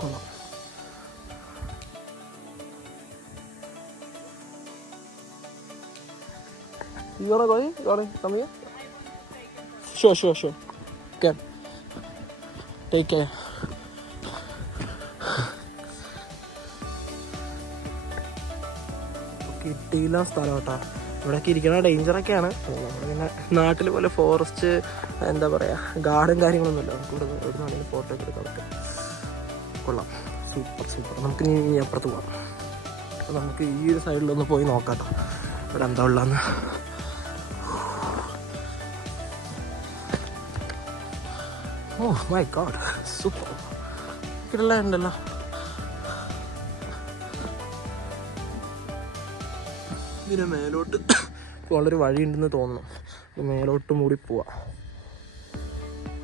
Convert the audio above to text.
കൊള്ളാം. You wanna go in? You wanna come here? Sure. Can. Take care. കിട്ടിയില്ല സ്ഥലം കേട്ടോ. ഇവിടെയൊക്കെ ഇരിക്കണ ഡേഞ്ചറൊക്കെയാണ്. നമ്മളിങ്ങനെ നാട്ടിൽ പോലെ ഫോറസ്റ്റ് എന്താ പറയുക ഗാർഡൻ കാര്യങ്ങളൊന്നുമില്ല. നമുക്ക് ഇവിടെ നിന്നാണെങ്കിൽ ഫോട്ടോ ഒക്കെ എടുക്കാൻ പറ്റും. കൊള്ളാം, സൂപ്പർ. നമുക്ക് ഇനി അപ്പുറത്ത് പോകാം. അപ്പോൾ നമുക്ക് ഈ ഒരു സൈഡിലൊന്ന് പോയി നോക്കാം കേട്ടോ ഇവിടെ എന്താ ഉള്ളതെന്ന്. Oh my god, super. ഇടല ഉണ്ടല്ലോ. ഇതിന് മേലോട്ട് വളരെ വഴിയുണ്ടെന്ന് തോന്നുന്നു. മേലോട്ട് മൂടി പോവാം.